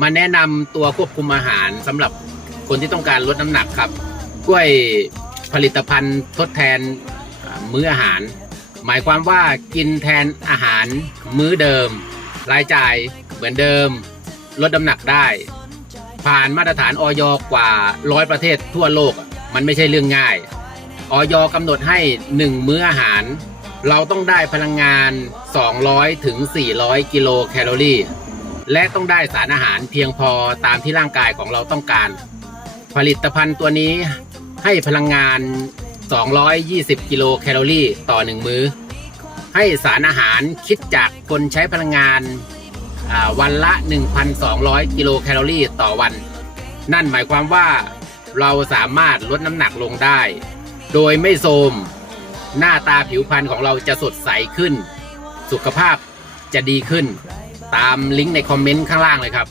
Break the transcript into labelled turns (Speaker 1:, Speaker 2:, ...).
Speaker 1: มาแนะนำตัวควบคุมอาหารสำหรับคนที่ต้องการลดน้ำหนักครับ กล้วยผลิตภัณฑ์ทดแทนมื้ออาหาร หมายความว่ากินแทนอาหารมื้อเดิม รายจ่ายเหมือนเดิม ลดน้ำหนักได้ ผ่านมาตรฐานออยกว่าร้อยประเทศทั่วโลกมันไม่ใช่เรื่องง่ายออยกำหนดให้ 1 มื้ออาหาร เราต้องได้พลังงาน 200ถึง400 กิโลแคลอรี่ และต้องได้สารอาหารเพียงพอตามที่ร่างกายของเราต้องการ ผลิตภัณฑ์ตัวนี้ให้พลังงาน 220 กิโลแคลอรี่ต่อ 1 มื้อ ให้สารอาหารคิดจากคนใช้พลังงานวันละ 1,200 กิโลแคลอรี่ต่อวัน นั่นหมายความว่าเราสามารถลดน้ำหนักลงได้ โดยไม่โทมหน้าตาผิวพรรณของเราจะสดใสขึ้น สุขภาพจะดีขึ้น ตามลิงก์ในคอมเมนต์ข้างล่างเลยครับ